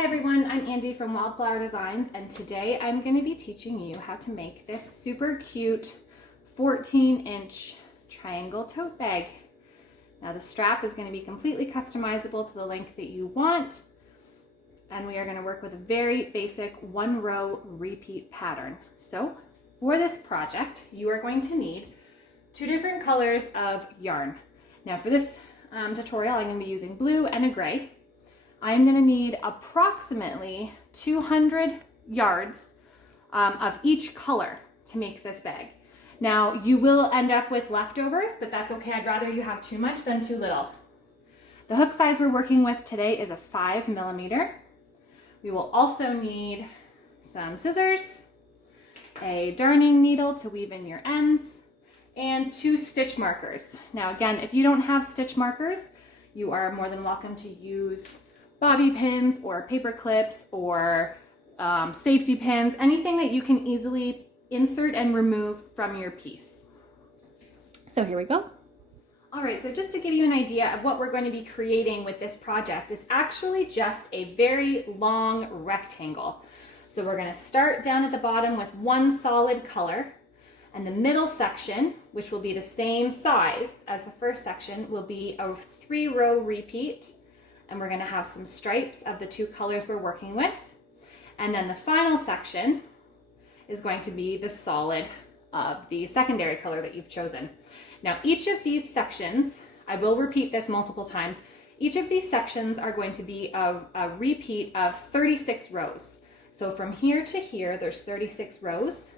Hi everyone, I'm Andy from Wildflower Designs, and today I'm going to be teaching you how to make this super cute 14-inch triangle tote bag. Now the strap is going to be completely customizable to the length that you want, and we are going to work with a very basic one-row repeat pattern. So for this project, you are going to need two different colors of yarn. Now for this tutorial, I'm going to be using blue and a gray. I'm going to need approximately 200 yards of each color to make this bag. Now you will end up with leftovers, but that's okay. I'd rather you have too much than too little. The hook size we're working with today is a 5mm. We will also need some scissors, a darning needle to weave in your ends, and 2 stitch markers. Now again, if you don't have stitch markers, you are more than welcome to use bobby pins or paper clips or safety pins, anything that you can easily insert and remove from your piece. So here we go. All right, so just to give you an idea of what we're going to be creating with this project, it's actually just a very long rectangle. So we're going to start down at the bottom with one solid color, and the middle section, which will be the same size as the first section, will be a 3-row repeat. And we're going to have some stripes of the 2 colors we're working with. And then the final section is going to be the solid of the secondary color that you've chosen. Now each of these sections, I will repeat this multiple times, each of these sections are going to be a repeat of 36 rows. So from here to here, there's 36 rows.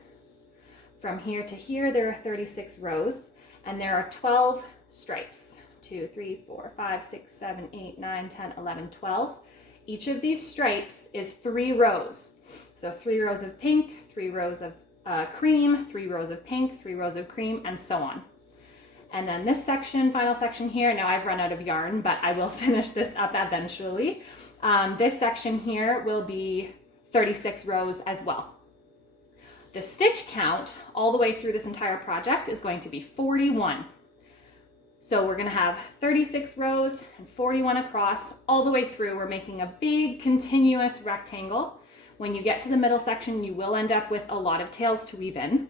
From here to here, there are 36 rows, and there are 12 stripes. 2, 3, 4, 5, 6, 7, 8, 9, 10, 11, 12. Each of these stripes is 3 rows. So 3 rows of pink, 3 rows of cream, 3 rows of pink, 3 rows of cream, and so on. And then this section, final section here, now I've run out of yarn, but I will finish this up eventually. This section here will be 36 rows as well. The stitch count all the way through this entire project is going to be 41. So we're going to have 36 rows and 41 across all the way through. We're making a big continuous rectangle. When you get to the middle section, you will end up with a lot of tails to weave in,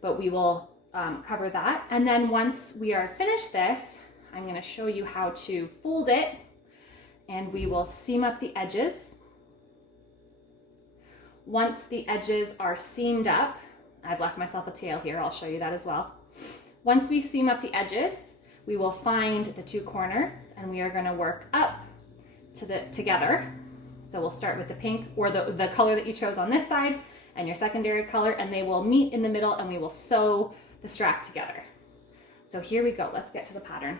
but we will cover that. And then once we are finished this, I'm going to show you how to fold it, and we will seam up the edges. Once the edges are seamed up, I've left myself a tail here, I'll show you that as well. Once we seam up the edges, we will find the 2 corners, and we are going to work up together. So we'll start with the pink, or the color that you chose on this side, and your secondary color, and they will meet in the middle, and we will sew the strap together. So here we go. Let's get to the pattern.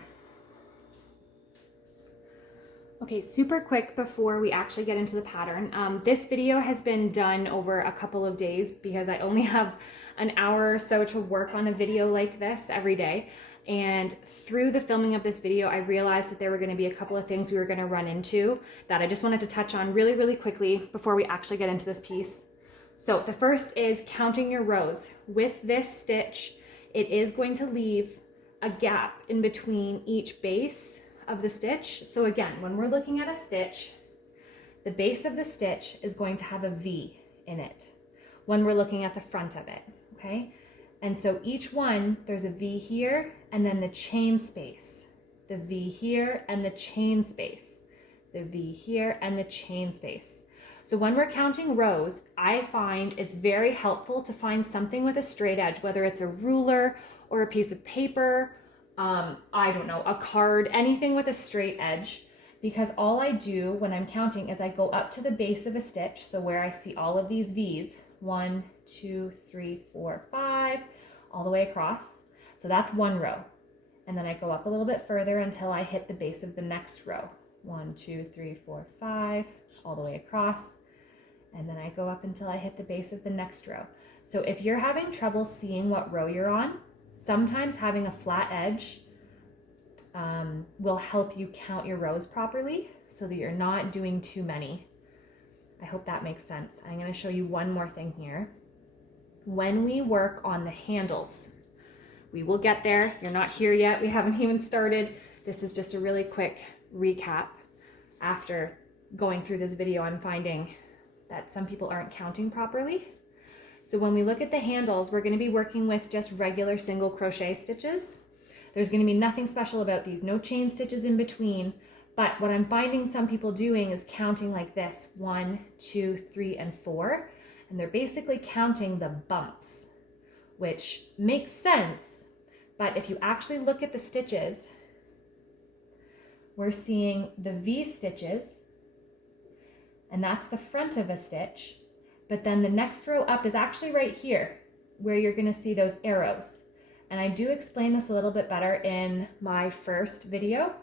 Okay, super quick before we actually get into the pattern. This video has been done over a couple of days because I only have an hour or so to work on a video like this every day. And through the filming of this video, I realized that there were going to be a couple of things we were going to run into that I just wanted to touch on really, really quickly before we actually get into this piece. So the first is counting your rows. With this stitch, it is going to leave a gap in between each base of the stitch. So again, when we're looking at a stitch, the base of the stitch is going to have a V in it when we're looking at the front of it, okay? And so each one, there's a V here, and then the chain space, the V here, and the chain space, the V here, and the chain space. So when we're counting rows, I find it's very helpful to find something with a straight edge, whether it's a ruler or a piece of paper, I don't know, a card, anything with a straight edge, because all I do when I'm counting is I go up to the base of a stitch, so where I see all of these V's, 1, 2, 3, 4, 5, all the way across. So that's one row. And then I go up a little bit further until I hit the base of the next row. 1, 2, 3, 4, 5, all the way across. And then I go up until I hit the base of the next row. So if you're having trouble seeing what row you're on, sometimes having a flat edge will help you count your rows properly so that you're not doing too many. I hope that makes sense. I'm going to show you one more thing here. When we work on the handles, we will get there. You're not here yet. We haven't even started. This is just a really quick recap after going through this video, I'm finding that some people aren't counting properly. So when we look at the handles, we're going to be working with just regular single crochet stitches. There's going to be nothing special about these, no chain stitches in between. But what I'm finding some people doing is counting like this, 1, 2, 3, and 4. And they're basically counting the bumps, which makes sense. But if you actually look at the stitches, we're seeing the V stitches, and that's the front of a stitch. But then the next row up is actually right here, where you're going to see those arrows. And I do explain this a little bit better in my first video,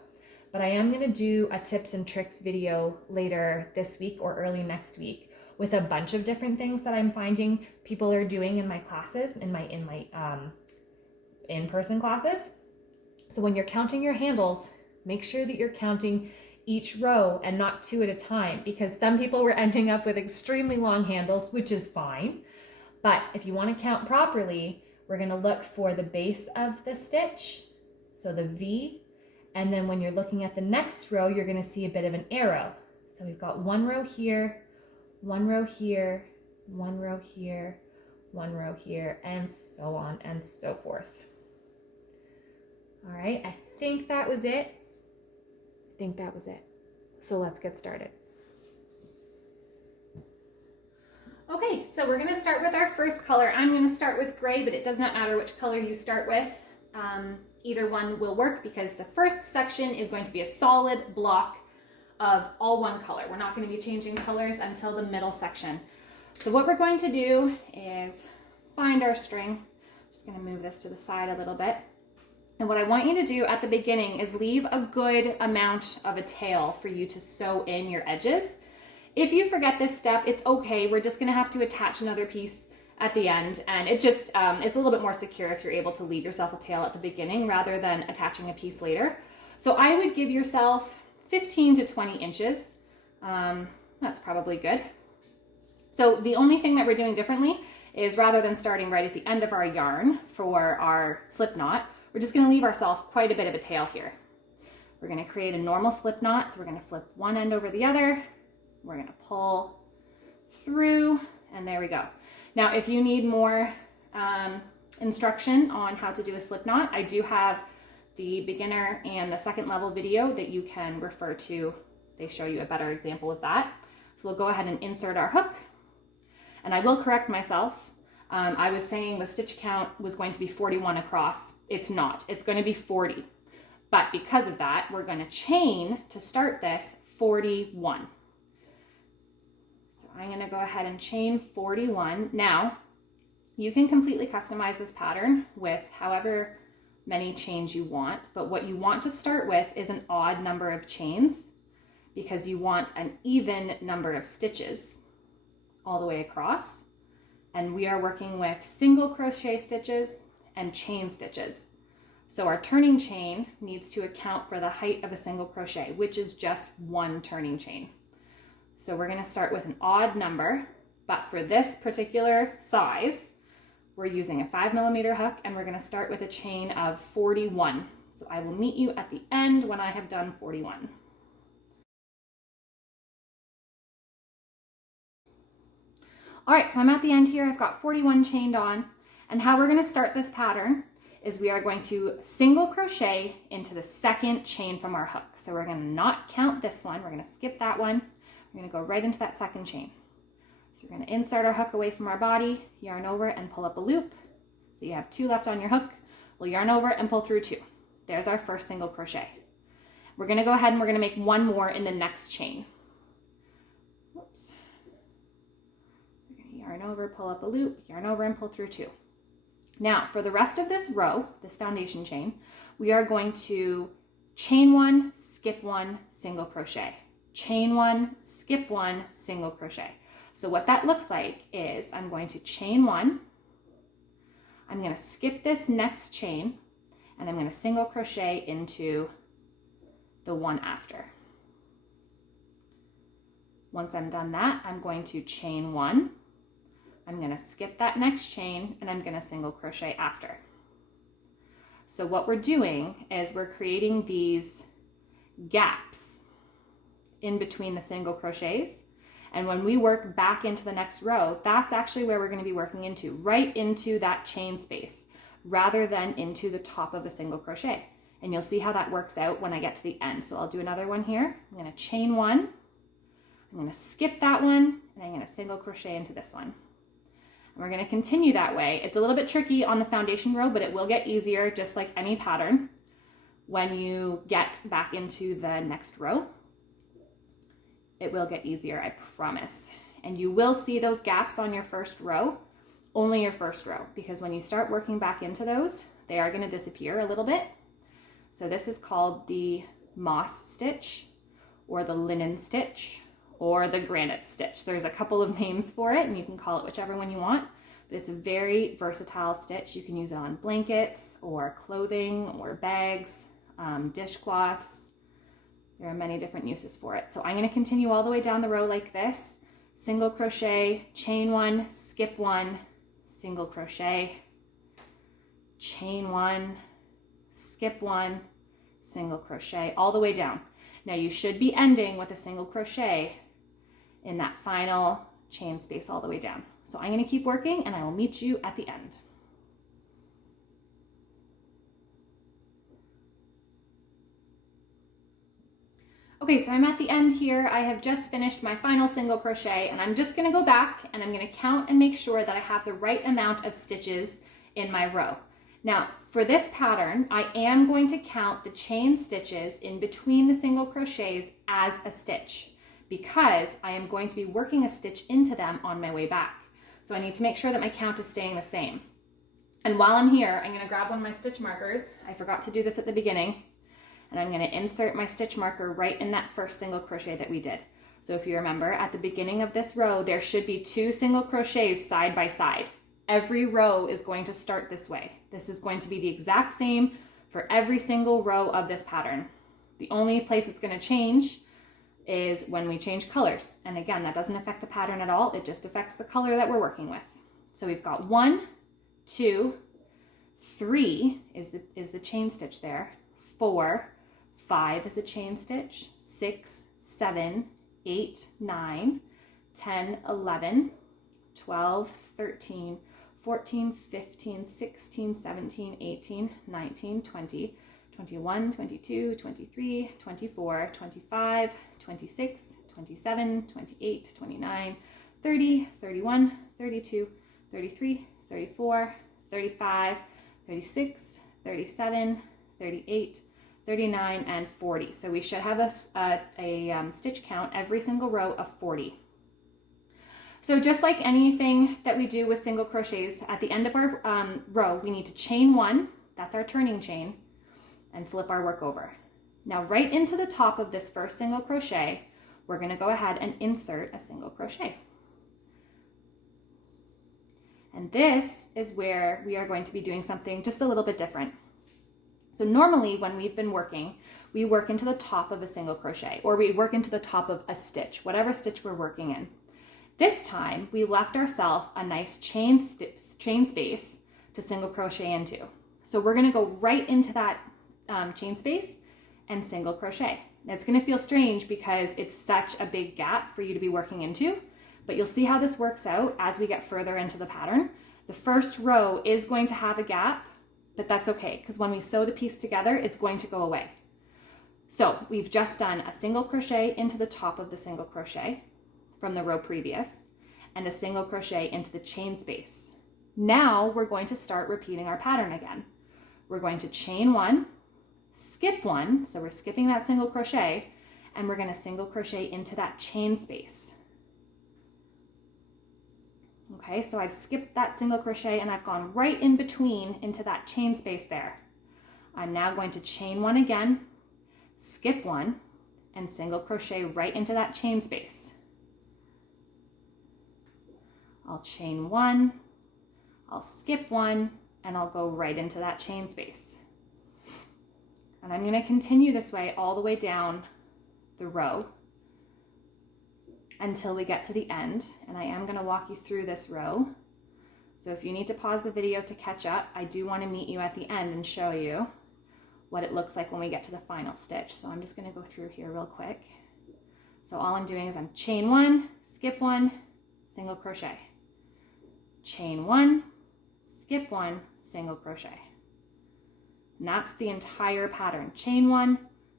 but I am going to do a tips and tricks video later this week or early next week with a bunch of different things that I'm finding people are doing in my classes, in my in-person classes. So when you're counting your handles, make sure that you're counting each row and not 2 at a time, because some people were ending up with extremely long handles, which is fine. But if you want to count properly, we're going to look for the base of the stitch, so the V, and then when you're looking at the next row, you're going to see a bit of an arrow. So we've got 1 row here, 1 row here, 1 row here, 1 row here, and so on and so forth. All right, I think that was it. So let's get started. Okay, so we're going to start with our first color. I'm going to start with gray, but it does not matter which color you start with. Either one will work because the first section is going to be a solid block of all one color. We're not going to be changing colors until the middle section. So what we're going to do is find our string. I'm just going to move this to the side a little bit. And what I want you to do at the beginning is leave a good amount of a tail for you to sew in your edges. If you forget this step, it's okay. We're just gonna have to attach another piece at the end, and it just, it's a little bit more secure if you're able to leave yourself a tail at the beginning rather than attaching a piece later. So I would give yourself 15 to 20 inches. That's probably good. So the only thing that we're doing differently is rather than starting right at the end of our yarn for our slip knot, we're just going to leave ourselves quite a bit of a tail here. We're going to create a normal slip knot. So we're going to flip one end over the other. We're going to pull through, and there we go. Now, if you need more instruction on how to do a slip knot, I do have the beginner and the second level video that you can refer to. They show you a better example of that. So we'll go ahead and insert our hook. And I will correct myself. I was saying the stitch count was going to be 41 across. It's not. It's going to be 40. But because of that, we're going to chain to start this 41. So I'm going to go ahead and chain 41. Now, you can completely customize this pattern with however many chains you want. But what you want to start with is an odd number of chains because you want an even number of stitches all the way across. And we are working with single crochet stitches and chain stitches. So our turning chain needs to account for the height of a single crochet, which is just 1 turning chain. So we're going to start with an odd number, but for this particular size, we're using a 5mm hook, and we're going to start with a chain of 41. So I will meet you at the end when I have done 41. All right, so I'm at the end here. I've got 41 chained on, and how we're going to start this pattern is we are going to single crochet into the second chain from our hook. So we're going to not count this one. We're going to skip that one. We're going to go right into that second chain. So we're going to insert our hook away from our body, yarn over and pull up a loop. So you have 2 left on your hook. We'll yarn over and pull through 2. There's our first single crochet. We're going to go ahead and we're going to make 1 more in the next chain. Whoops. We're going to yarn over, pull up a loop, yarn over and pull through 2. Now, for the rest of this row, this foundation chain, we are going to chain 1, skip 1, single crochet. Chain 1, skip 1, single crochet. So what that looks like is I'm going to chain 1, I'm going to skip this next chain, and I'm going to single crochet into the one after. Once I'm done that, I'm going to chain 1, I'm going to skip that next chain, and I'm going to single crochet after. So what we're doing is we're creating these gaps in between the single crochets. And when we work back into the next row, that's actually where we're going to be working into, right into that chain space, rather than into the top of a single crochet. And you'll see how that works out when I get to the end. So I'll do another one here. I'm going to chain one, I'm going to skip that one, and I'm going to single crochet into this one. And we're going to continue that way. It's a little bit tricky on the foundation row, but it will get easier, just like any pattern, when you get back into the next row. It will get easier, I promise. And you will see those gaps on your first row, only your first row, because when you start working back into those, they are going to disappear a little bit. So this is called the moss stitch, or the linen stitch, or the granite stitch. There's a couple of names for it, and you can call it whichever one you want, but it's a very versatile stitch. You can use it on blankets, or clothing, or bags, dishcloths. There are many different uses for it. So I'm going to continue all the way down the row like this. Single crochet, chain one, skip one, single crochet, chain one, skip one, single crochet, all the way down. Now you should be ending with a single crochet in that final chain space all the way down. So I'm going to keep working, and I will meet you at the end. Okay, so I'm at the end here. I have just finished my final single crochet, and I'm just going to go back and I'm going to count and make sure that I have the right amount of stitches in my row. Now, for this pattern, I am going to count the chain stitches in between the single crochets as a stitch, because I am going to be working a stitch into them on my way back. So I need to make sure that my count is staying the same. And while I'm here, I'm going to grab one of my stitch markers. I forgot to do this at the beginning. And I'm going to insert my stitch marker right in that first single crochet that we did. So if you remember, at the beginning of this row, there should be 2 single crochets side by side. Every row is going to start this way. This is going to be the exact same for every single row of this pattern. The only place it's going to change is when we change colors. And again, that doesn't affect the pattern at all. It just affects the color that we're working with. So we've got 1, 2, 3 is the chain stitch there, 4, 5 is a chain stitch, 6, 7, 8, 9, 10, 11, 12, 13, 14, 15, 16, 17, 18, 19, 20, 21, 22, 23, 24, 25, 26, 27, 28, 29, 30, 31, 32, 33, 34, 35, 36, 37, 38, 39, and 40. So we should have a stitch count every single row of 40. So just like anything that we do with single crochets, at the end of our row, we need to chain one, that's our turning chain, and flip our work over. Now right into the top of this first single crochet, we're going to go ahead and insert a single crochet. And this is where we are going to be doing something just a little bit different. So normally when we've been working, we work into the top of a single crochet, or we work into the top of a stitch, whatever stitch we're working in. This time we left ourselves a nice chain space to single crochet into. So we're going to go right into that chain space and single crochet. Now, it's going to feel strange because it's such a big gap for you to be working into, but you'll see how this works out as we get further into the pattern. The first row is going to have a gap, but that's okay, because when we sew the piece together, it's going to go away. So we've just done a single crochet into the top of the single crochet from the row previous, and a single crochet into the chain space. Now we're going to start repeating our pattern again. We're going to chain one, skip one, so we're skipping that single crochet, and we're going to single crochet into that chain space. Okay, so I've skipped that single crochet and I've gone right in between into that chain space there. I'm now going to chain one again, skip one, and single crochet right into that chain space. I'll chain one, I'll skip one, and I'll go right into that chain space. And I'm going to continue this way all the way down the row until we get to the end, and I am going to walk you through this row. So if you need to pause the video to catch up, I do want to meet you at the end and show you what it looks like when we get to the final stitch. So I'm just going to go through here real quick. So all I'm doing is I'm chain one, skip one, single crochet. Chain one, skip one, single crochet. And that's the entire pattern. Chain one,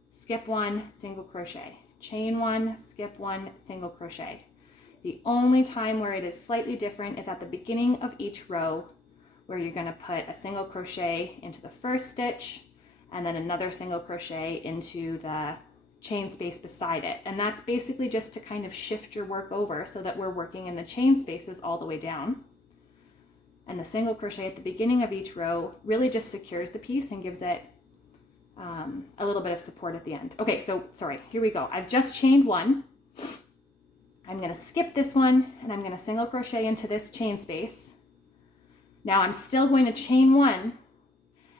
skip one, single crochet. Chain one, skip one, single crochet. The only time where it is slightly different is at the beginning of each row, where you're going to put a single crochet into the first stitch and then another single crochet into the chain space beside it. And that's basically just to kind of shift your work over so that we're working in the chain spaces all the way down. And the single crochet at the beginning of each row really just secures the piece and gives it a little bit of support at the end. Okay, so sorry, here we go. I've just chained one. I'm going to skip this one and I'm going to single crochet into this chain space. Now I'm still going to chain one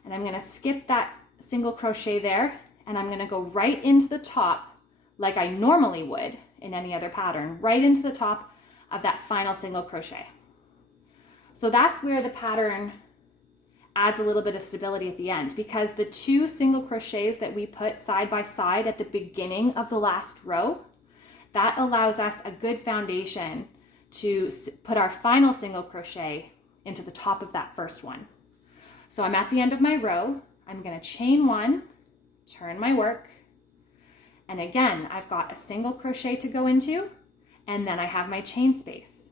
and I'm going to skip that single crochet there, and I'm going to go right into the top like I normally would in any other pattern, right into the top of that final single crochet. So that's where the pattern adds a little bit of stability at the end, because the two single crochets that we put side by side at the beginning of the last row, that allows us a good foundation to put our final single crochet into the top of that first one. So I'm at the end of my row. I'm going to chain one, turn my work, and again, I've got a single crochet to go into, and then I have my chain space.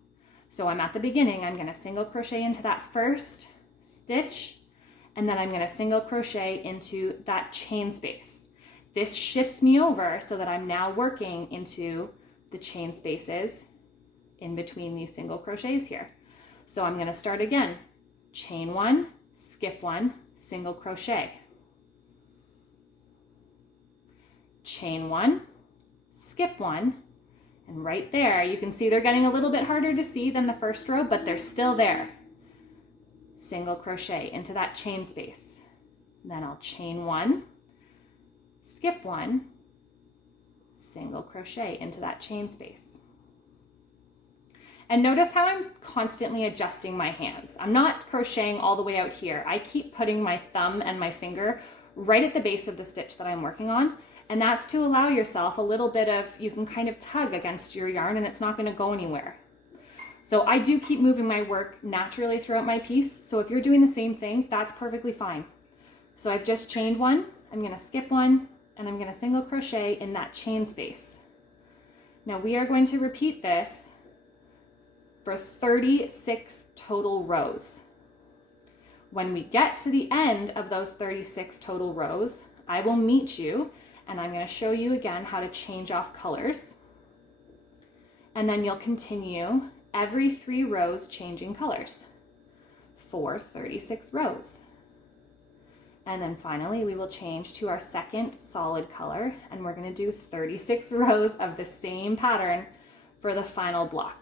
So I'm at the beginning, I'm going to single crochet into that first stitch, and then I'm going to single crochet into that chain space. This shifts me over so that I'm now working into the chain spaces in between these single crochets here. So I'm going to start again, chain one, skip one, single crochet. Chain one, skip one, and right there you can see they're getting a little bit harder to see than the first row, but they're still there. Single crochet into that chain space. Then I'll chain one, skip one, single crochet into that chain space. And notice how I'm constantly adjusting my hands. I'm not crocheting all the way out here. I keep putting my thumb and my finger right at the base of the stitch that I'm working on. And that's to allow yourself a little bit of, you can kind of tug against your yarn and it's not going to go anywhere. So I do keep moving my work naturally throughout my piece. So if you're doing the same thing, that's perfectly fine. So I've just chained one, I'm going to skip one, and I'm going to single crochet in that chain space. Now we are going to repeat this for 36 total rows. When we get to the end of those 36 total rows, I will meet you and I'm going to show you again how to change off colors. And then you'll continue every 3 rows changing colors for 36 rows. And then finally we will change to our second solid color and we're going to do 36 rows of the same pattern for the final block.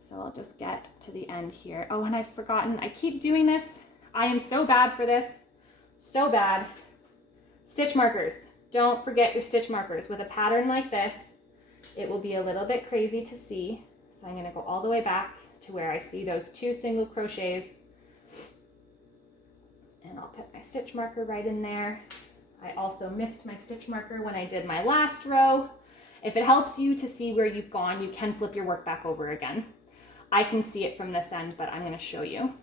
So I'll just get to the end here. Oh, and I've forgotten, I keep doing this. I am so bad for this, so bad. Stitch markers. Don't forget your stitch markers. With a pattern like this, it will be a little bit crazy to see. So I'm going to go all the way back to where I see those 2 single crochets. And I'll put my stitch marker right in there. I also missed my stitch marker when I did my last row. If it helps you to see where you've gone, you can flip your work back over again. I can see it from this end, but I'm going to show you.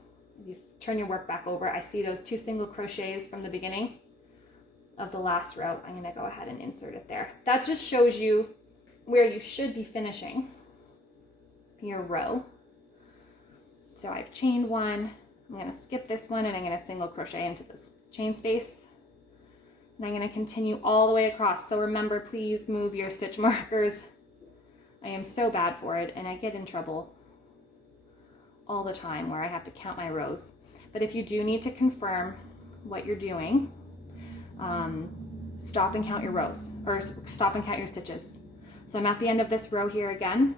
If you turn your work back over, I see those 2 single crochets from the beginning of the last row. I'm going to go ahead and insert it there. That just shows you where you should be finishing your row. So I've chained one. I'm going to skip this one and I'm going to single crochet into this chain space. And I'm going to continue all the way across. So remember, please move your stitch markers. I am so bad for it and I get in trouble all the time where I have to count my rows. But if you do need to confirm what you're doing, stop and count your rows, or stop and count your stitches. So I'm at the end of this row here again.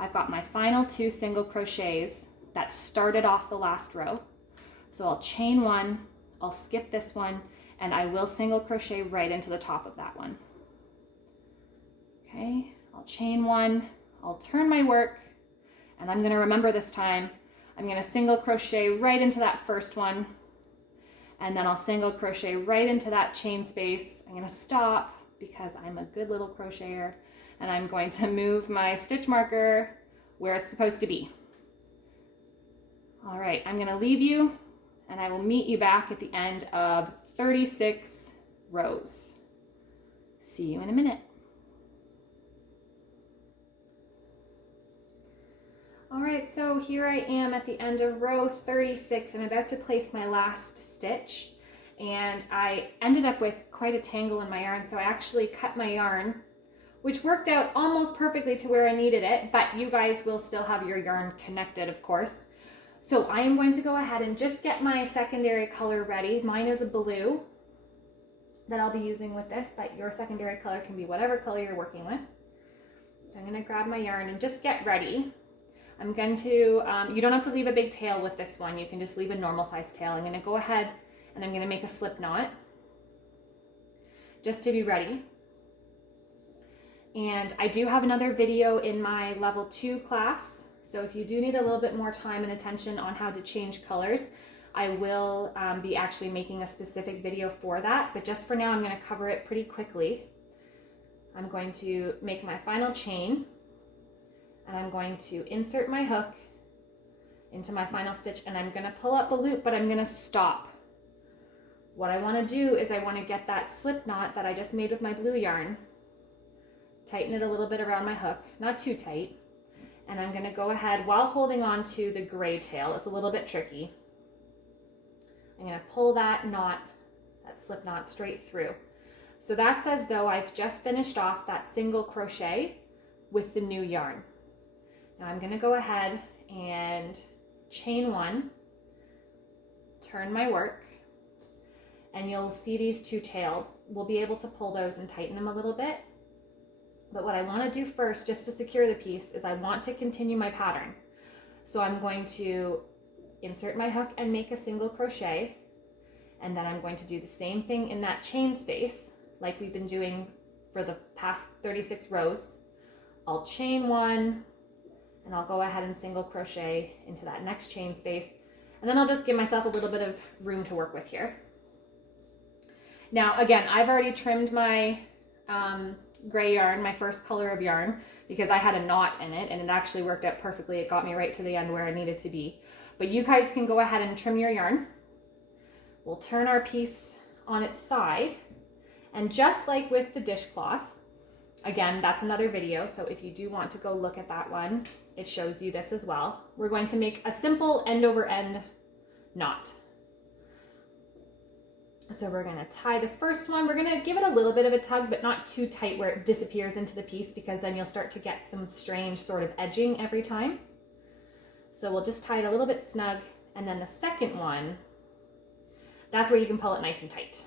I've got my final 2 single crochets that started off the last row. So I'll chain one, I'll skip this one, and I will single crochet right into the top of that one. Okay, I'll chain one, I'll turn my work, and I'm going to remember this time, I'm going to single crochet right into that first one, and then I'll single crochet right into that chain space. I'm going to stop because I'm a good little crocheter. and I'm going to move my stitch marker where it's supposed to be. All right, I'm going to leave you, and I will meet you back at the end of 36 rows. See you in a minute. All right, so here I am at the end of row 36. I'm about to place my last stitch, and I ended up with quite a tangle in my yarn, so I actually cut my yarn, which worked out almost perfectly to where I needed it, but you guys will still have your yarn connected, of course. So I am going to go ahead and just get my secondary color ready. Mine is a blue that I'll be using with this, but your secondary color can be whatever color you're working with. So I'm going to grab my yarn and just get ready. I'm going to, you don't have to leave a big tail with this one. You can just leave a normal size tail. I'm going to go ahead and I'm going to make a slip knot just to be ready. And I do have another video in my level 2 class. So if you do need a little bit more time and attention on how to change colors, I will be actually making a specific video for that. But just for now, I'm going to cover it pretty quickly. I'm going to make my final chain. And I'm going to insert my hook into my final stitch, and I'm going to pull up a loop, but I'm going to stop. What I want to do is I want to get that slip knot that I just made with my blue yarn, tighten it a little bit around my hook, not too tight, and I'm going to go ahead while holding on to the gray tail. It's a little bit tricky. I'm going to pull that knot, that slip knot, straight through. So that's as though I've just finished off that single crochet with the new yarn. Now I'm going to go ahead and chain one, turn my work, and you'll see these two tails. We'll be able to pull those and tighten them a little bit. But what I want to do first, just to secure the piece, is I want to continue my pattern. So I'm going to insert my hook and make a single crochet, and then I'm going to do the same thing in that chain space like we've been doing for the past 36 rows. I'll chain one, and I'll go ahead and single crochet into that next chain space, and then I'll just give myself a little bit of room to work with here. Now again, I've already trimmed my gray yarn, my first color of yarn, because I had a knot in it and it actually worked out perfectly. It got me right to the end where I needed to be. But you guys can go ahead and trim your yarn. We'll turn our piece on its side, and just like with the dishcloth, again, that's another video, so if you do want to go look at that one, it shows you this as well. We're going to make a simple end over end knot. So we're going to tie the first one. We're going to give it a little bit of a tug, but not too tight where it disappears into the piece, because then you'll start to get some strange sort of edging every time. So we'll just tie it a little bit snug, and then the second one, that's where you can pull it nice and tight.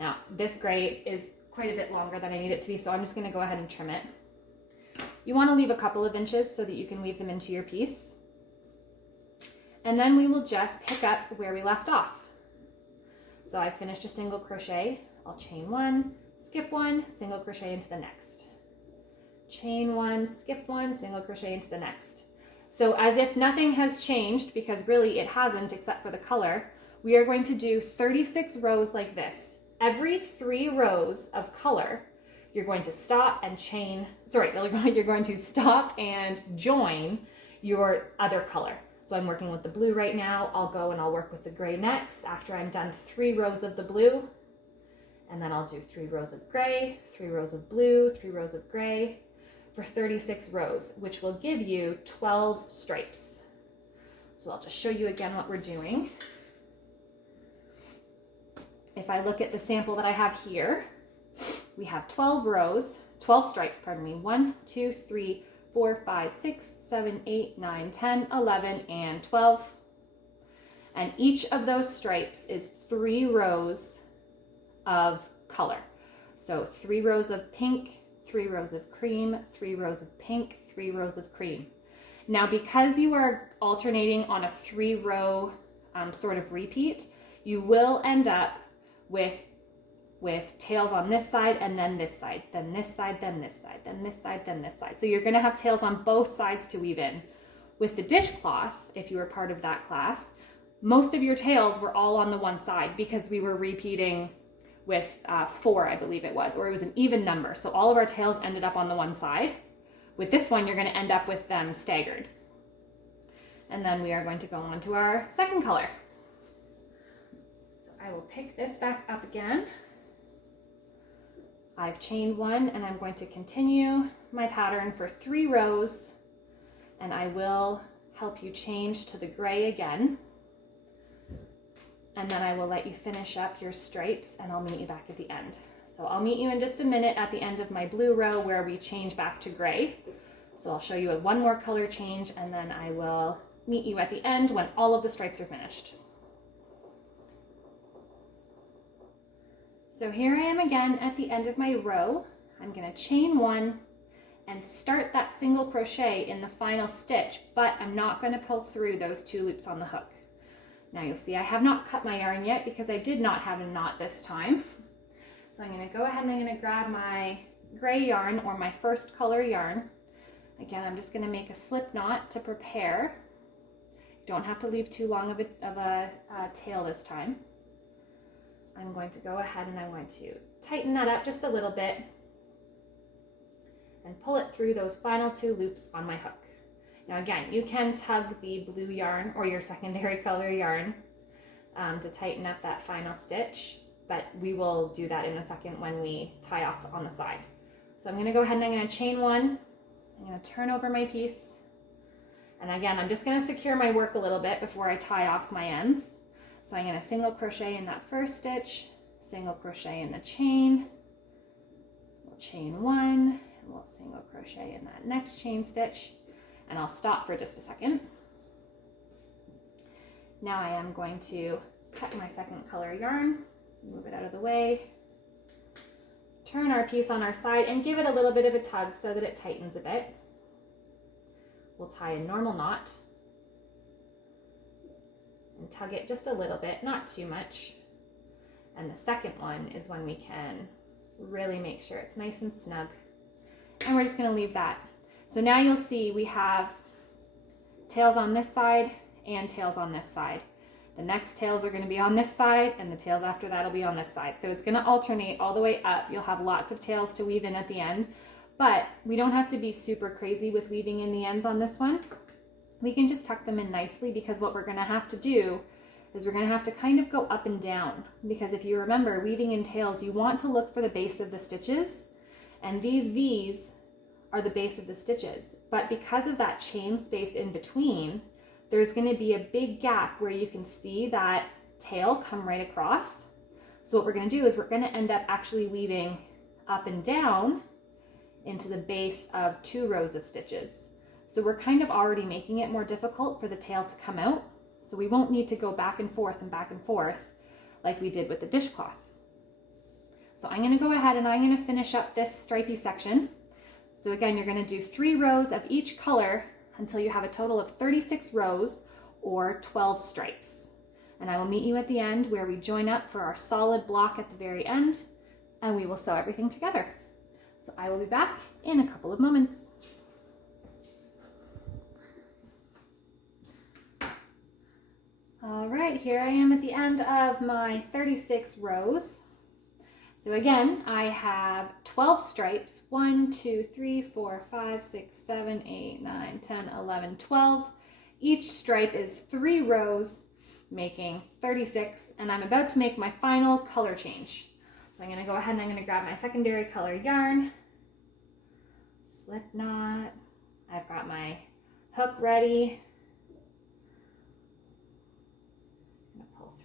Now this gray is quite a bit longer than I need it to be, so I'm just going to go ahead and trim it. You want to leave a couple of inches so that you can weave them into your piece. And then we will just pick up where we left off. So I finished a single crochet. I'll chain one, skip one, single crochet into the next. Chain one, skip one, single crochet into the next. So as if nothing has changed, because really it hasn't except for the color, we are going to do 36 rows like this. Every 3 rows of color, you're going to stop and chain, you're going to stop and join your other color. So I'm working with the blue right now. I'll go and I'll work with the gray next after I'm done 3 rows of the blue. And then I'll do 3 rows of gray, 3 rows of blue, 3 rows of gray for 36 rows, which will give you 12 stripes. So I'll just show you again what we're doing. If I look at the sample that I have here, we have 12 rows, 12 stripes, pardon me, 1, 2, 3, 4, 5, 6, 7, 8, 9, 10, 11, and 12. And each of those stripes is 3 rows of color. So 3 rows of pink, 3 rows of cream, 3 rows of pink, 3 rows of cream. Now, because you are alternating on a 3-row sort of repeat, you will end up with tails on this side and then this side, then this side, then this side, then this side, then this side. So you're going to have tails on both sides to weave in. With the dishcloth, if you were part of that class, most of your tails were all on the one side because we were repeating with 4, I believe it was, or it was an even number. So all of our tails ended up on the one side. With this one, you're going to end up with them staggered. And then we are going to go on to our second color. So I will pick this back up again. I've chained 1 and I'm going to continue my pattern for 3 rows, and I will help you change to the gray again. And then I will let you finish up your stripes and I'll meet you back at the end. So I'll meet you in just a minute at the end of my blue row where we change back to gray. So I'll show you one more color change and then I will meet you at the end when all of the stripes are finished. So here I am again at the end of my row. I'm going to chain 1 and start that single crochet in the final stitch, but I'm not going to pull through those 2 loops on the hook. Now you'll see I have not cut my yarn yet because I did not have a knot this time. So I'm going to go ahead and I'm going to grab my gray yarn or my first color yarn. Again, I'm just going to make a slip knot to prepare. Don't have to leave too long of a tail this time. I'm going to go ahead and I'm going to tighten that up just a little bit and pull it through those final 2 loops on my hook. Now again, you can tug the blue yarn or your secondary color yarn to tighten up that final stitch, but we will do that in a second when we tie off on the side. So I'm going to go ahead and I'm going to chain 1. I'm going to turn over my piece. And again, I'm just going to secure my work a little bit before I tie off my ends. So I'm going to single crochet in that first stitch, single crochet in the chain, we'll chain 1, and we'll single crochet in that next chain stitch, and I'll stop for just a second. Now I am going to cut my second color yarn, move it out of the way, turn our piece on our side and give it a little bit of a tug so that it tightens a bit. We'll tie a normal knot and tug it just a little bit, not too much. And the second one is when we can really make sure it's nice and snug. And we're just going to leave that. So now you'll see we have tails on this side and tails on this side. The next tails are going to be on this side and the tails after that will be on this side. So it's going to alternate all the way up. You'll have lots of tails to weave in at the end, but we don't have to be super crazy with weaving in the ends on this one. We can just tuck them in nicely because what we're going to have to do is we're going to have to kind of go up and down, because if you remember weaving in tails, you want to look for the base of the stitches, and these V's are the base of the stitches. But because of that chain space in between, there's going to be a big gap where you can see that tail come right across. So what we're going to do is we're going to end up actually weaving up and down into the base of 2 rows of stitches. So we're kind of already making it more difficult for the tail to come out. So we won't need to go back and forth like we did with the dishcloth. So I'm going to go ahead and I'm going to finish up this stripy section. So again, you're going to do 3 rows of each color until you have a total of 36 rows or 12 stripes. And I will meet you at the end where we join up for our solid block at the very end, and we will sew everything together. So I will be back in a couple of moments. All right, here I am at the end of my 36 rows. So again, I have 12 stripes, 1, 2, 3, 4, 5, 6, 7, 8, 9, 10, 11, 12. Each stripe is 3 rows, making 36, and I'm about to make my final color change. So I'm going to go ahead and I'm going to grab my secondary color yarn, slip knot, I've got my hook ready.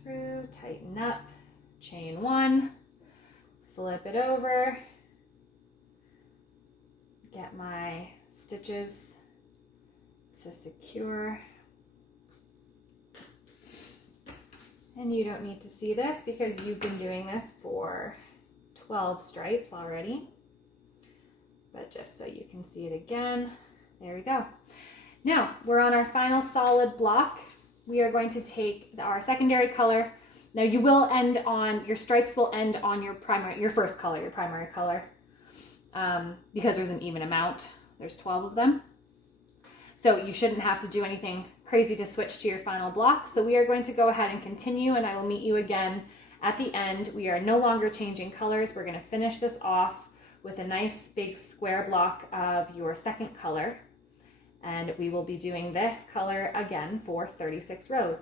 Through, tighten up, chain 1, flip it over, get my stitches to secure. And you don't need to see this because you've been doing this for 12 stripes already, but just so you can see it again, there we go. Now we're on our final solid block. We are going to take our secondary color. Now you will end on, your stripes will end on your first color, your primary color, because there's an even amount. There's 12 of them. So you shouldn't have to do anything crazy to switch to your final block. So we are going to go ahead and continue, and I will meet you again At the end, we are no longer changing colors. We're going to finish this off with a nice big square block of your second color. And we will be doing this color again for 36 rows.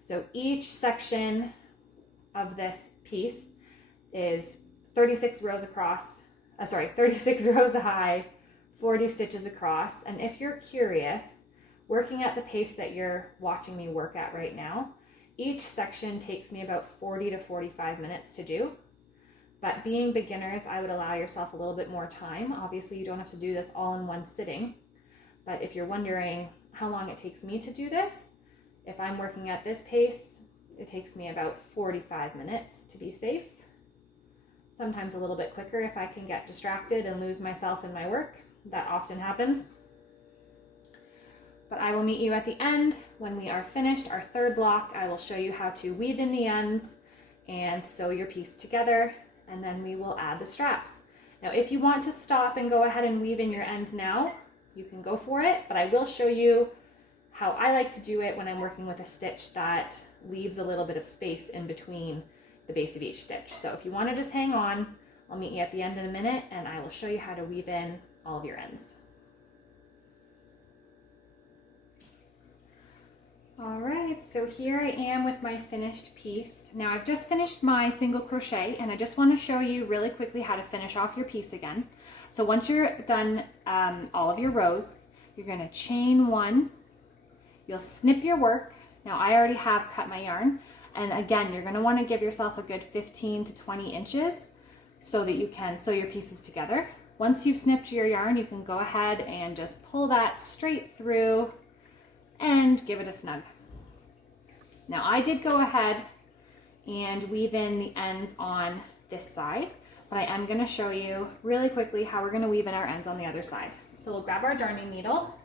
So each section of this piece is 36 rows across, 36 rows high, 40 stitches across. And if you're curious, working at the pace that you're watching me work at right now, each section takes me about 40 to 45 minutes to do. But being beginners, I would allow yourself a little bit more time. Obviously, you don't have to do this all in one sitting. But if you're wondering how long it takes me to do this, if I'm working at this pace, it takes me about 45 minutes to be safe. Sometimes a little bit quicker if I can get distracted and lose myself in my work. That often happens. But I will meet you at the end when we are finished our third block. I will show you how to weave in the ends and sew your piece together, and then we will add the straps. Now, if you want to stop and go ahead and weave in your ends now, you can go for it, but I will show you how I like to do it when I'm working with a stitch that leaves a little bit of space in between the base of each stitch. So if you want to just hang on, I'll meet you at the end in a minute and I will show you how to weave in all of your ends. All right, so here I am with my finished piece. Now I've just finished my single crochet and I just want to show you really quickly how to finish off your piece again. So once you're done all of your rows, you're going to chain one, you'll snip your work. Now I already have cut my yarn, and again, you're going to want to give yourself a good 15 to 20 inches so that you can sew your pieces together. Once you've snipped your yarn, you can go ahead and just pull that straight through and give it a snug. Now I did go ahead and weave in the ends on this side, but I am going to show you really quickly how we're going to weave in our ends on the other side. So we'll grab our darning needle,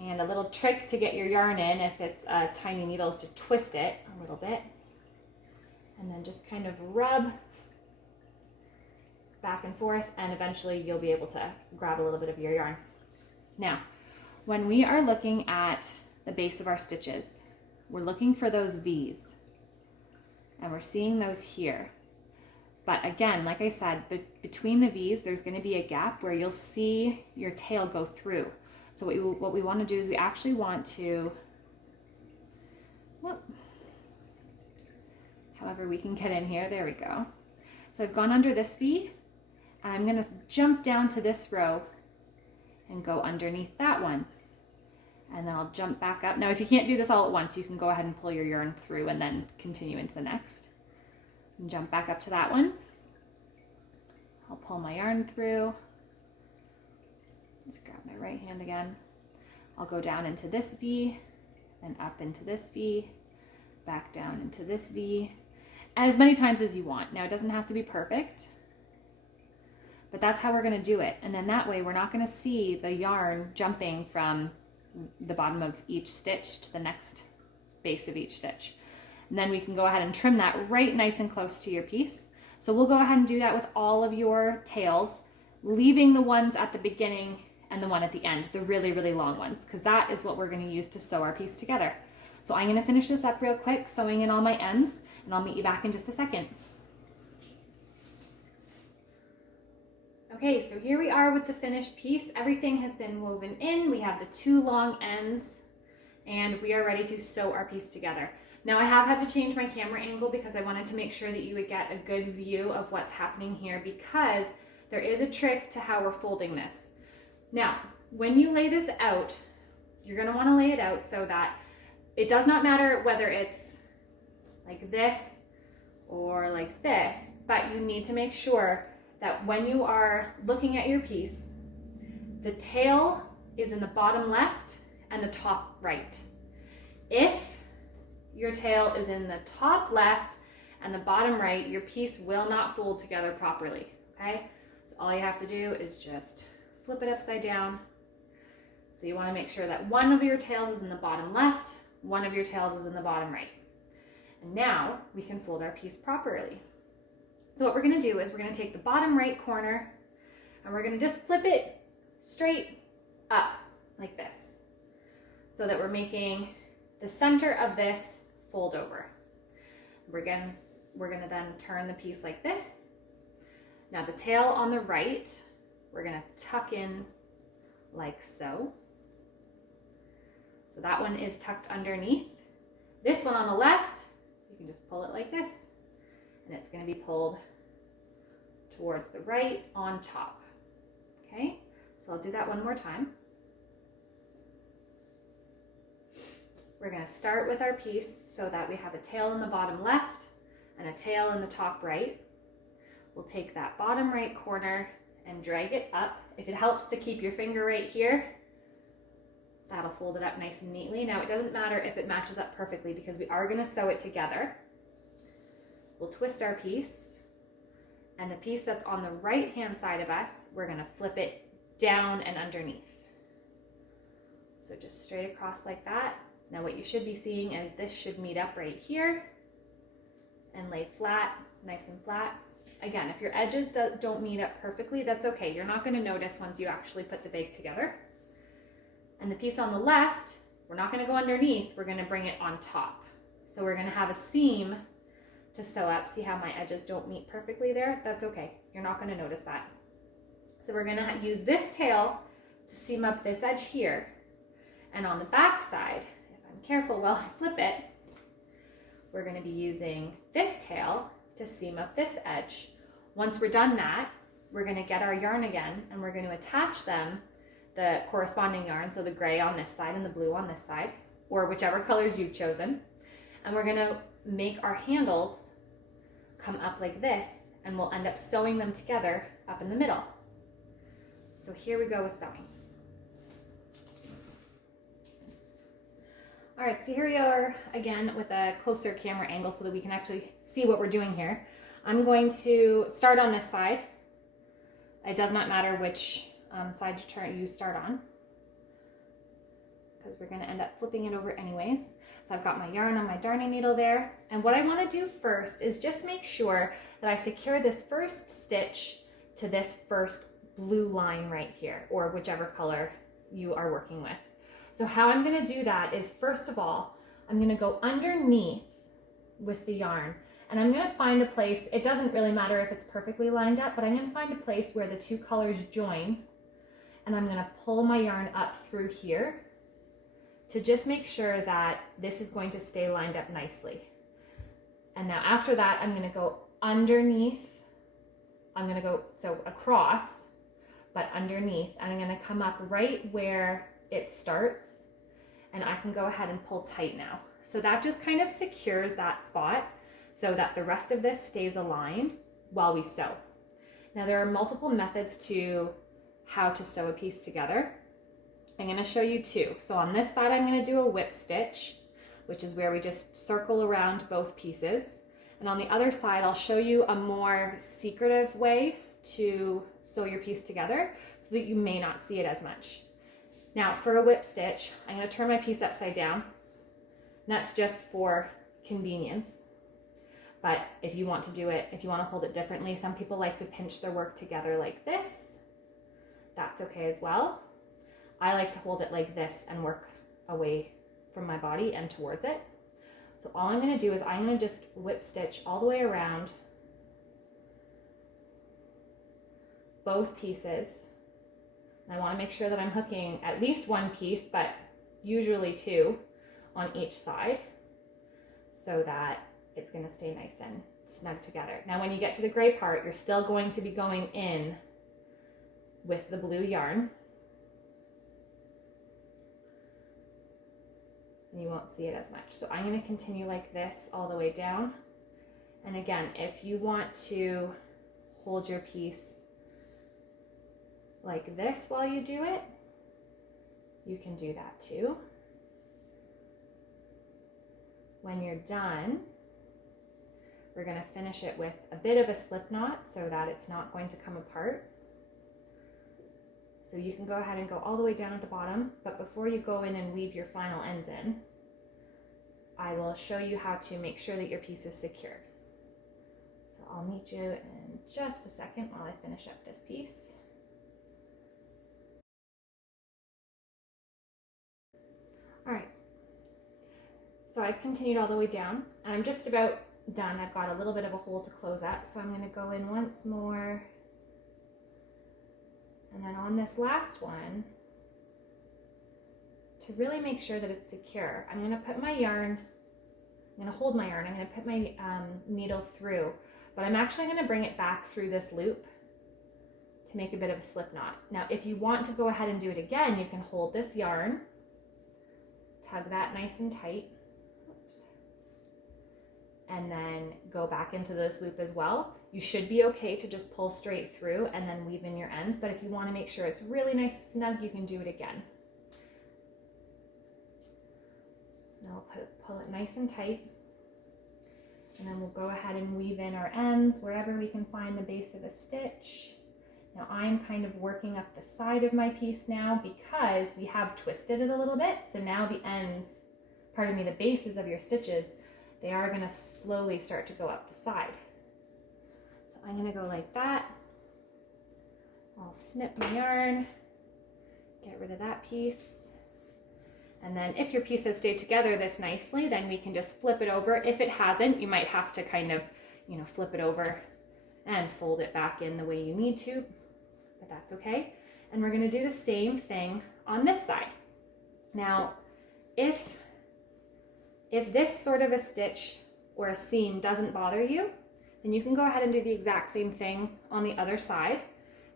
and a little trick to get your yarn in, if it's a tiny needle, is to twist it a little bit and then just kind of rub back and forth, and eventually you'll be able to grab a little bit of your yarn. Now, when we are looking at the base of our stitches, we're looking for those V's, and we're seeing those here. But again, like I said, between the V's, there's going to be a gap where you'll see your tail go through. So what we want to do is we actually want to, however we can get in here, there we go. So I've gone under this V, and I'm going to jump down to this row and go underneath that one. And then I'll jump back up. Now, if you can't do this all at once, you can go ahead and pull your yarn through and then continue into the next. And jump back up to that one. I'll pull my yarn through. Just grab my right hand again. I'll go down into this V and up into this V, back down into this V, as many times as you want. Now, it doesn't have to be perfect, but that's how we're going to do it. And then that way we're not going to see the yarn jumping from the bottom of each stitch to the next base of each stitch. And then we can go ahead and trim that right nice and close to your piece. So we'll go ahead and do that with all of your tails, leaving the ones at the beginning and the one at the end, the really, really long ones, because that is what we're going to use to sew our piece together. So I'm going to finish this up real quick, sewing in all my ends, and I'll meet you back in just a second. Okay, so here we are with the finished piece. Everything has been woven in. We have the two long ends, and we are ready to sew our piece together. Now I have had to change my camera angle because I wanted to make sure that you would get a good view of what's happening here, because there is a trick to how we're folding this. Now, when you lay this out, you're going to want to lay it out so that it does not matter whether it's like this or like this, but you need to make sure that when you are looking at your piece, the tail is in the bottom left and the top right. If your tail is in the top left and the bottom right, your piece will not fold together properly, okay? So all you have to do is just flip it upside down. So you want to make sure that one of your tails is in the bottom left, one of your tails is in the bottom right. And now we can fold our piece properly. So what we're going to do is we're going to take the bottom right corner and we're going to just flip it straight up like this, so that we're making the center of this fold over. We're gonna then turn the piece like this. Now the tail on the right, we're gonna tuck in like so. So that one is tucked underneath. This one on the left, you can just pull it like this, and it's gonna be pulled towards the right on top. Okay, so I'll do that one more time. We're gonna start with our piece so that we have a tail in the bottom left and a tail in the top right. We'll take that bottom right corner and drag it up. If it helps to keep your finger right here, that'll fold it up nice and neatly. Now it doesn't matter if it matches up perfectly because we are gonna sew it together. We'll twist our piece, and the piece that's on the right-hand side of us, we're gonna flip it down and underneath. So just straight across like that. Now what you should be seeing is this should meet up right here and lay flat, nice and flat. Again, if your edges don't meet up perfectly, that's okay. You're not gonna notice once you actually put the bag together. And the piece on the left, we're not gonna go underneath, we're gonna bring it on top. So we're gonna have a seam to sew up. See how my edges don't meet perfectly there? That's okay, you're not gonna notice that. So we're gonna use this tail to seam up this edge here. And on the back side, if I'm careful while I flip it, we're gonna be using this tail to seam up this edge. Once we're done that, we're gonna get our yarn again and we're gonna attach them, the corresponding yarn, so the gray on this side and the blue on this side, or whichever colors you've chosen. And we're gonna make our handles come up like this, and we'll end up sewing them together up in the middle. So here we go with sewing. All right, so here we are again with a closer camera angle so that we can actually see what we're doing here. I'm going to start on this side. It does not matter which side you start on, because we're going to end up flipping it over anyways. So I've got my yarn on my darning needle there, and what I want to do first is just make sure that I secure this first stitch to this first blue line right here, or whichever color you are working with. So how I'm going to do that is, first of all, I'm going to go underneath with the yarn, and I'm going to find a place. It doesn't really matter if it's perfectly lined up, but I'm going to find a place where the two colors join, and I'm going to pull my yarn up through here to just make sure that this is going to stay lined up nicely. And now after that, I'm going to go underneath. I'm going to go across, but underneath, and I'm going to come up right where it starts, and I can go ahead and pull tight now. So that just kind of secures that spot so that the rest of this stays aligned while we sew. Now there are multiple methods to how to sew a piece together. I'm going to show you two. So on this side, I'm going to do a whip stitch, which is where we just circle around both pieces. And on the other side, I'll show you a more secretive way to sew your piece together so that you may not see it as much. Now for a whip stitch, I'm going to turn my piece upside down. And that's just for convenience. But if you want to do it, if you want to hold it differently, some people like to pinch their work together like this. That's okay as well. I like to hold it like this and work away from my body and towards it. So all I'm going to do is I'm going to just whip stitch all the way around both pieces. I want to make sure that I'm hooking at least one piece, but usually two on each side, so that it's going to stay nice and snug together. Now when you get to the gray part, you're still going to be going in with the blue yarn, and you won't see it as much. So I'm going to continue like this all the way down. And again, if you want to hold your piece like this while you do it, you can do that too. When you're done, we're going to finish it with a bit of a slip knot so that it's not going to come apart. So you can go ahead and go all the way down at the bottom, but before you go in and weave your final ends in, I will show you how to make sure that your piece is secured. So I'll meet you in just a second while I finish up this piece. All right, So I've continued all the way down and I'm just about done. I've got a little bit of a hole to close up, so I'm going to go in once more. And then on this last one, to really make sure that it's secure, I'm going to put my yarn, I'm going to hold my yarn, I'm going to put my needle through, but I'm actually going to bring it back through this loop to make a bit of a slip knot. Now, if you want to go ahead and do it again, you can hold this yarn, tug that nice and tight, and then go back into this loop as well. You should be okay to just pull straight through and then weave in your ends, but if you want to make sure it's really nice and snug, you can do it again. Now I'll pull it nice and tight, and then we'll go ahead and weave in our ends wherever we can find the base of a stitch. Now I'm kind of working up the side of my piece now because we have twisted it a little bit, so now the ends, pardon me, the bases of your stitches, they are going to slowly start to go up the side. So I'm going to go like that. I'll snip my yarn, get rid of that piece. And then if your piece has stayed together this nicely, then we can just flip it over. If it hasn't, you might have to kind of, flip it over and fold it back in the way you need to, but that's okay. And we're going to do the same thing on this side. Now, if this sort of a stitch or a seam doesn't bother you, then you can go ahead and do the exact same thing on the other side,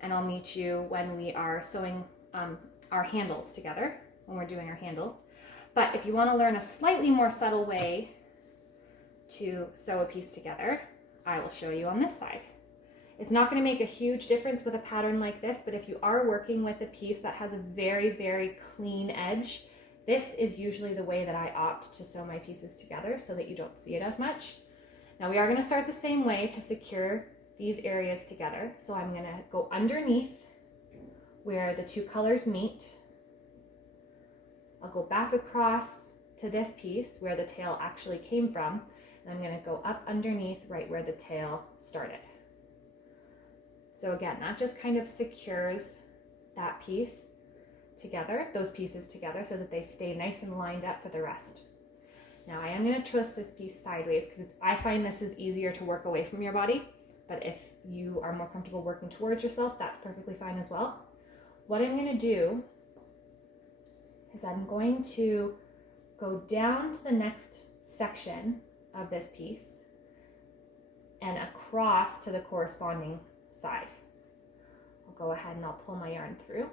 and I'll meet you when we are sewing our handles together, when we're doing our handles. But if you want to learn a slightly more subtle way to sew a piece together, I will show you on this side. It's not going to make a huge difference with a pattern like this, but if you are working with a piece that has a very, very clean edge, this is usually the way that I opt to sew my pieces together so that you don't see it as much. Now we are going to start the same way to secure these areas together. So I'm going to go underneath where the two colors meet. I'll go back across to this piece where the tail actually came from, and I'm going to go up underneath right where the tail started. So again, that just kind of secures that piece together, those pieces together, so that they stay nice and lined up for the rest. Now I am going to twist this piece sideways because I find this is easier to work away from your body, but if you are more comfortable working towards yourself, that's perfectly fine as well. What I'm going to do is I'm going to go down to the next section of this piece and across to the corresponding side. I'll go ahead and I'll pull my yarn through.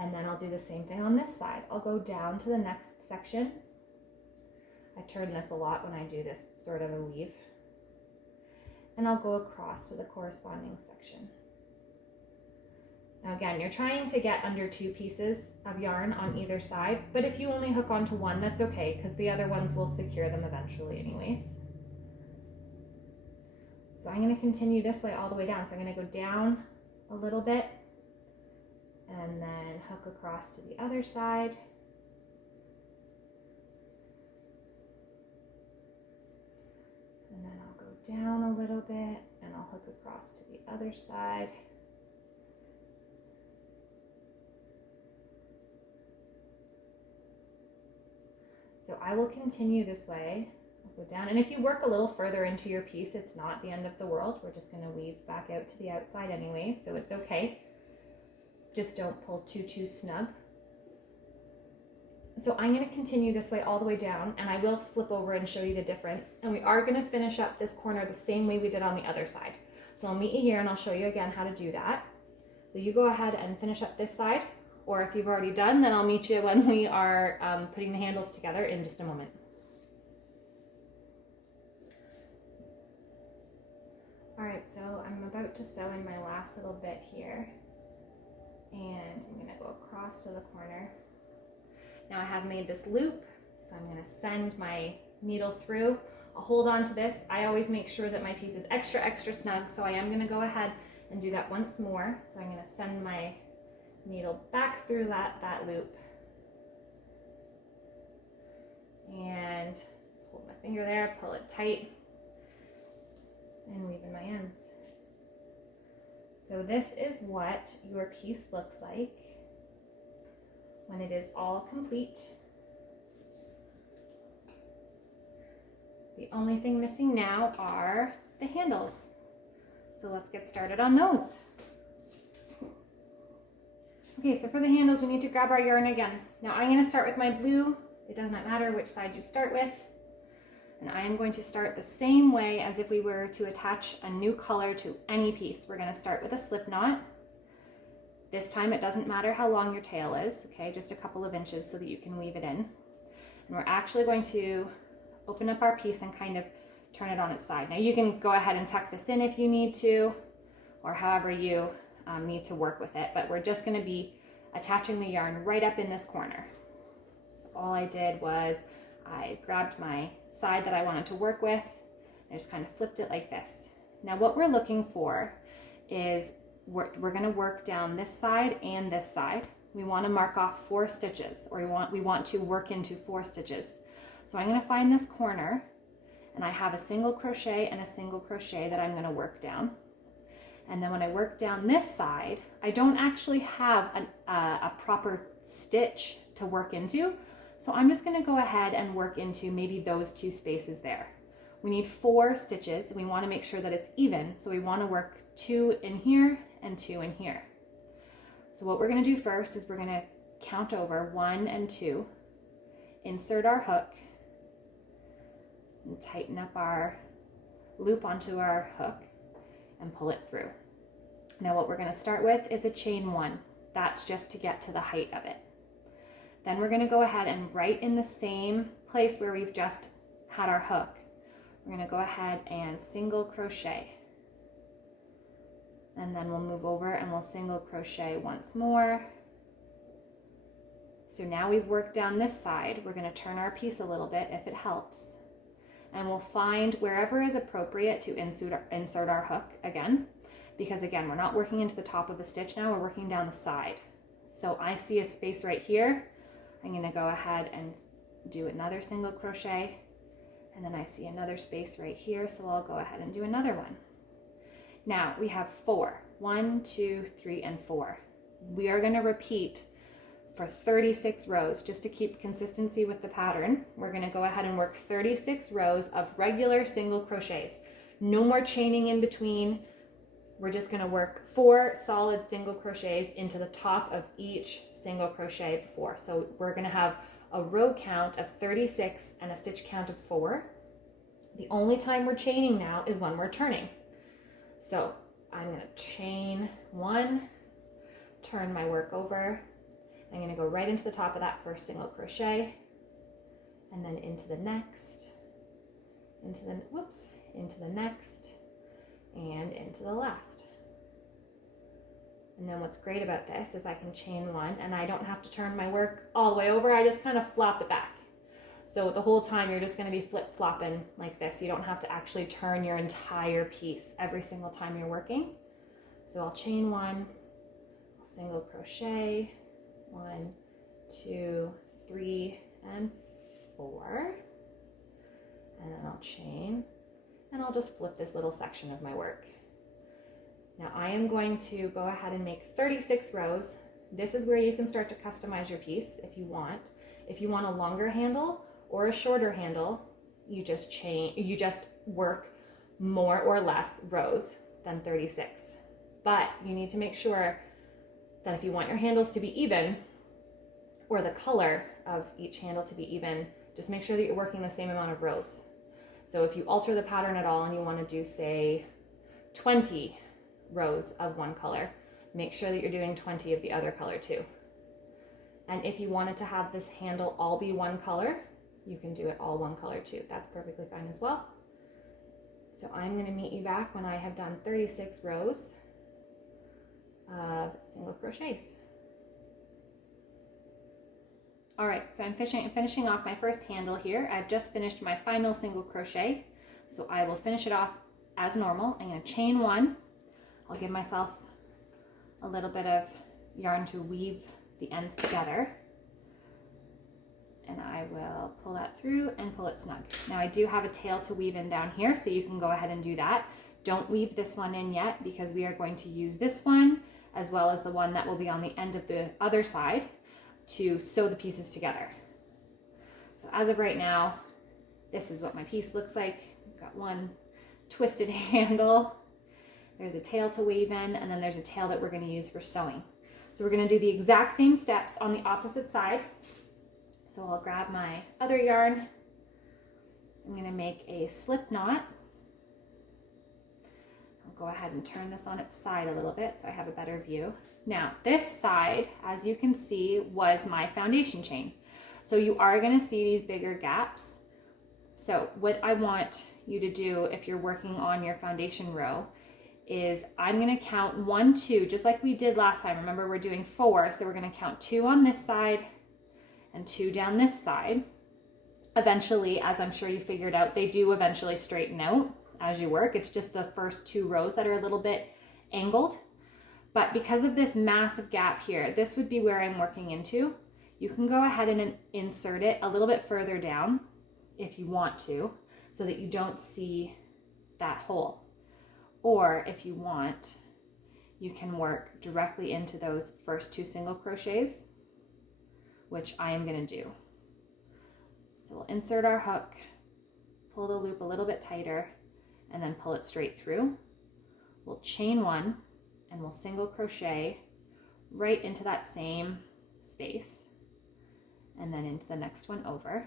And then I'll do the same thing on this side. I'll go down to the next section. I turn this a lot when I do this sort of a weave. And I'll go across to the corresponding section. Now again, you're trying to get under 2 pieces of yarn on either side, but if you only hook onto one, that's okay, because the other ones will secure them eventually anyways. So I'm going to continue this way all the way down. So I'm going to go down a little bit and then hook across to the other side. And then I'll go down a little bit and I'll hook across to the other side. So I will continue this way. I'll go down, and if you work a little further into your piece, it's not the end of the world. We're just going to weave back out to the outside anyway, so it's okay. Just don't pull too snug. So I'm going to continue this way all the way down, and I will flip over and show you the difference. And we are going to finish up this corner the same way we did on the other side. So I'll meet you here and I'll show you again how to do that. So you go ahead and finish up this side. Or if you've already done, then I'll meet you when we are putting the handles together in just a moment. All right, so I'm about to sew in my last little bit here. And I'm gonna go across to the corner. Now I have made this loop, so I'm gonna send my needle through. I'll hold on to this. I always make sure that my piece is extra snug, so I am gonna go ahead and do that once more. So I'm gonna send my needle back through that loop and just hold my finger there, pull it tight, and weave in my ends. So this is what your piece looks like when it is all complete. The only thing missing now are the handles. So let's get started on those. Okay, so for the handles, we need to grab our yarn again. Now I'm going to start with my blue. It does not matter which side you start with. And I am going to start the same way as if we were to attach a new color to any piece. We're going to start with a slip knot. This time it doesn't matter how long your tail is, okay, just a couple of inches so that you can weave it in. And we're actually going to open up our piece and kind of turn it on its side. Now you can go ahead and tuck this in if you need to, or however you need to work with it, but we're just going to be attaching the yarn right up in this corner. So all I did was I grabbed my side that I wanted to work with and just kind of flipped it like this. Now what we're looking for is we're going to work down this side and this side. We want to mark off 4 stitches, or we want to work into 4 stitches. So I'm going to find this corner, and I have a single crochet and a single crochet that I'm going to work down. And then when I work down this side, I don't actually have a proper stitch to work into. So I'm just going to go ahead and work into maybe those 2 spaces there. We need 4 stitches, and we want to make sure that it's even. So we want to work 2 in here and 2 in here. So what we're going to do first is we're going to count over 1 and 2, insert our hook, and tighten up our loop onto our hook and pull it through. Now what we're going to start with is a chain 1. That's just to get to the height of it. Then we're going to go ahead and right in the same place where we've just had our hook, we're going to go ahead and single crochet. And then we'll move over and we'll single crochet once more. So now we've worked down this side. We're going to turn our piece a little bit if it helps. And we'll find wherever is appropriate to insert our hook again. Because again, we're not working into the top of the stitch now, we're working down the side. So I see a space right here. I'm going to go ahead and do another single crochet. And then I see another space right here, so I'll go ahead and do another one. Now we have 4. 1, 2, 3, and 4. We are going to repeat for 36 rows just to keep consistency with the pattern. We're going to go ahead and work 36 rows of regular single crochets. No more chaining in between. We're just going to work 4 solid single crochets into the top of each single crochet before. So we're going to have a row count of 36 and a stitch count of 4. The only time we're chaining now is when we're turning. So I'm going to chain 1, turn my work over. I'm going to go right into the top of that first single crochet, and then into the next, into the next, and into the last. And then what's great about this is I can chain 1, and I don't have to turn my work all the way over. I just kind of flop it back. So the whole time you're just going to be flip-flopping like this. You don't have to actually turn your entire piece every single time you're working. So I'll chain 1, I'll single crochet, 1, 2, 3, and 4. And then I'll chain, and I'll just flip this little section of my work. Now I am going to go ahead and make 36 rows. This is where you can start to customize your piece if you want. If you want a longer handle or a shorter handle, you just work more or less rows than 36. But you need to make sure that if you want your handles to be even, or the color of each handle to be even, just make sure that you're working the same amount of rows. So if you alter the pattern at all and you want to do, say, 20 rows of one color, make sure that you're doing 20 of the other color too. And if you wanted to have this handle all be one color, you can do it all one color too. That's perfectly fine as well. So I'm going to meet you back when I have done 36 rows of single crochets. All right, so I'm finishing off my first handle here. I've just finished my final single crochet, so I will finish it off as normal. I'm going to chain 1. I'll give myself a little bit of yarn to weave the ends together, and I will pull that through and pull it snug. Now I do have a tail to weave in down here, so you can go ahead and do that. Don't weave this one in yet because we are going to use this one as well as the one that will be on the end of the other side. to sew the pieces together. So as of right now, this is what my piece looks like. We've got one twisted handle. There's a tail to weave in, and then there's a tail that we're going to use for sewing. So we're going to do the exact same steps on the opposite side. So I'll grab my other yarn. I'm going to make a slip knot. I'll go ahead and turn this on its side a little bit so I have a better view. Now this side, as you can see, was my foundation chain. So you are going to see these bigger gaps. So what I want you to do if you're working on your foundation row is I'm going to count 1, 2, just like we did last time. Remember, we're doing 4, so we're going to count 2 on this side and 2 down this side. Eventually, as I'm sure you figured out, they do eventually straighten out as you work. It's just the first 2 rows that are a little bit angled. But because of this massive gap here, this would be where I'm working into. You can go ahead and insert it a little bit further down if you want to, so that you don't see that hole. Or if you want, you can work directly into those first 2 single crochets, which I am going to do. So we'll insert our hook, pull the loop a little bit tighter, and then pull it straight through. We'll chain 1 and we'll single crochet right into that same space, and then into the next one over.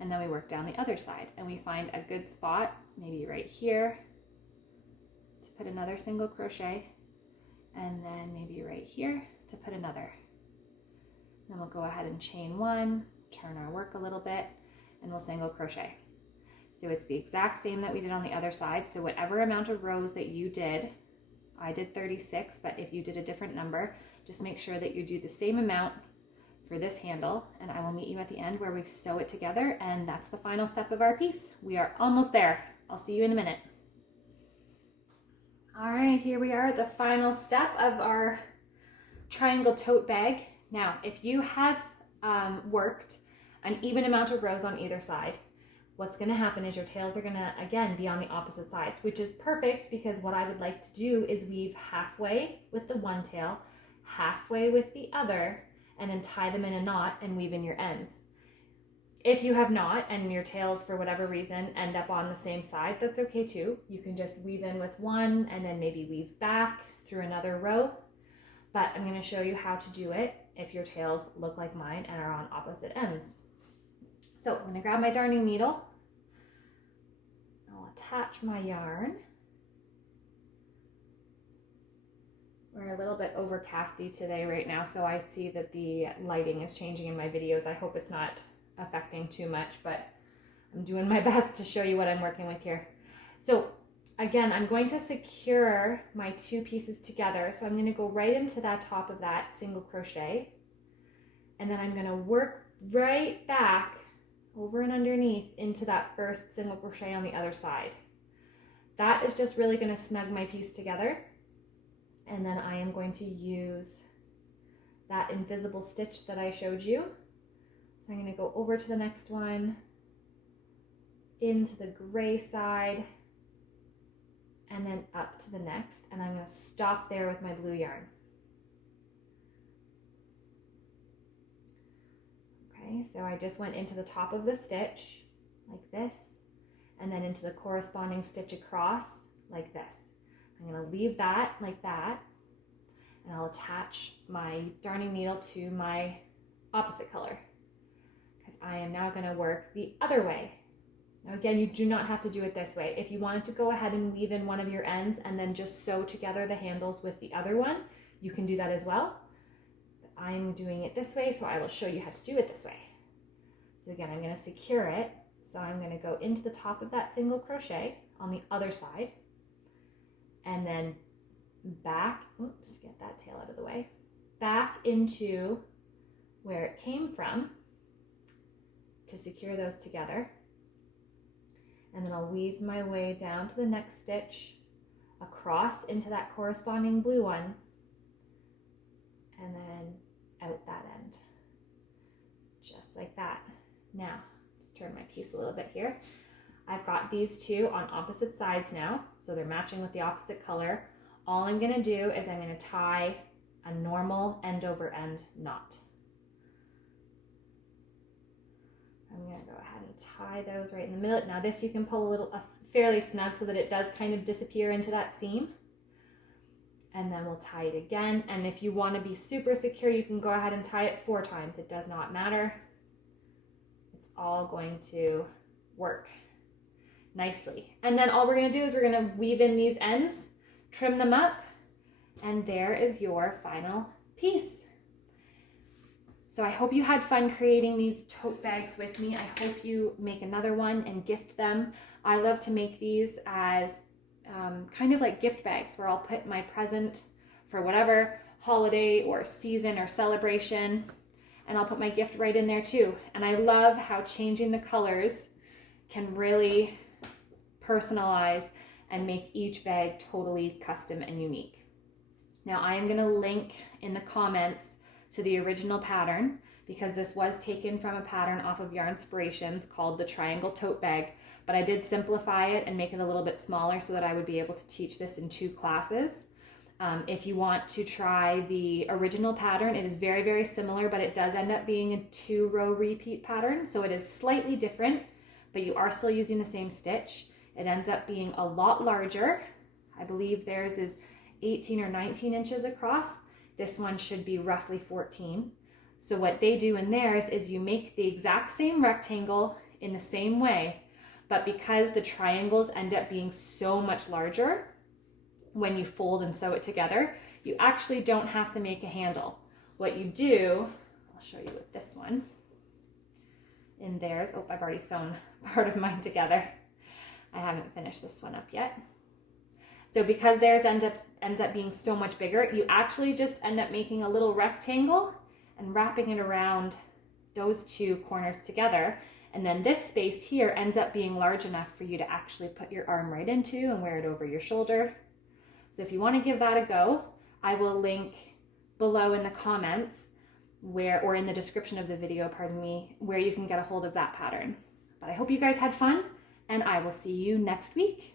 And then we work down the other side and we find a good spot, maybe right here, to put another single crochet, and then maybe right here to put another. Then we'll go ahead and chain 1, turn our work a little bit, and we'll single crochet. So it's the exact same that we did on the other side. So whatever amount of rows that you did, I did 36, but if you did a different number, just make sure that you do the same amount for this handle, and I will meet you at the end where we sew it together, and that's the final step of our piece. We are almost there. I'll see you in a minute. All right, here we are at the final step of our triangle tote bag. Now, if you have worked an even amount of rows on either side, what's going to happen is your tails are going to, again, be on the opposite sides, which is perfect because what I would like to do is weave halfway with the one tail, halfway with the other, and then tie them in a knot and weave in your ends. If you have not and your tails for whatever reason end up on the same side, that's okay too. You can just weave in with one and then maybe weave back through another row. But I'm going to show you how to do it if your tails look like mine and are on opposite ends. So I'm going to grab my darning needle. I'll attach my yarn. We're a little bit overcasty today right now, so I see that the lighting is changing in my videos. I hope it's not affecting too much, but I'm doing my best to show you what I'm working with here. So again, I'm going to secure my 2 pieces together. So I'm going to go right into that top of that single crochet, and then I'm going to work right back over and underneath into that first single crochet on the other side. That is just really going to snug my piece together. And then I am going to use that invisible stitch that I showed you. So I'm going to go over to the next one, into the gray side, and then up to the next. And I'm going to stop there with my blue yarn. Okay, so I just went into the top of the stitch like this, and then into the corresponding stitch across like this. I'm going to leave that like that, and I'll attach my darning needle to my opposite color because I am now going to work the other way. Now again, you do not have to do it this way. If you wanted to go ahead and weave in one of your ends and then just sew together the handles with the other one, you can do that as well. But I'm doing it this way, so I will show you how to do it this way. So again, I'm going to secure it. So I'm going to go into the top of that single crochet on the other side, and then back, oops, get that tail out of the way, back into where it came from to secure those together. And then I'll weave my way down to the next stitch, across into that corresponding blue one, and then out that end, just like that. Now, let's turn my piece a little bit here. I've got these 2 on opposite sides now, so they're matching with the opposite color. All I'm going to do is I'm going to tie a normal end over end knot. I'm going to go ahead and tie those right in the middle. Now this you can pull a fairly snug so that it does kind of disappear into that seam. And then we'll tie it again. And if you want to be super secure, you can go ahead and tie it 4 times. It does not matter. It's all going to work nicely. And then all we're going to do is we're going to weave in these ends, trim them up, and there is your final piece. So I hope you had fun creating these tote bags with me. I hope you make another one and gift them. I love to make these as kind of like gift bags where I'll put my present for whatever holiday or season or celebration, and I'll put my gift right in there too. And I love how changing the colors can really personalize and make each bag totally custom and unique. Now I am going to link in the comments to the original pattern, because this was taken from a pattern off of Yarnspirations called the Triangle Tote Bag, but I did simplify it and make it a little bit smaller so that I would be able to teach this in 2 classes. If you want to try the original pattern, it is very, very similar, but it does end up being a 2-row repeat pattern, so it is slightly different, but you are still using the same stitch. It ends up being a lot larger. I believe theirs is 18 or 19 inches across. This one should be roughly 14. So what they do in theirs is you make the exact same rectangle in the same way, but because the triangles end up being so much larger, when you fold and sew it together, you actually don't have to make a handle. What you do, I'll show you with this one, in theirs, oh, I've already sewn part of mine together. I haven't finished this one up yet. So because theirs ends up being so much bigger, you actually just end up making a little rectangle and wrapping it around those 2 corners together. And then this space here ends up being large enough for you to actually put your arm right into and wear it over your shoulder. So if you want to give that a go, I will link below in the comments or in the description of the video, pardon me, where you can get a hold of that pattern. But I hope you guys had fun, and I will see you next week.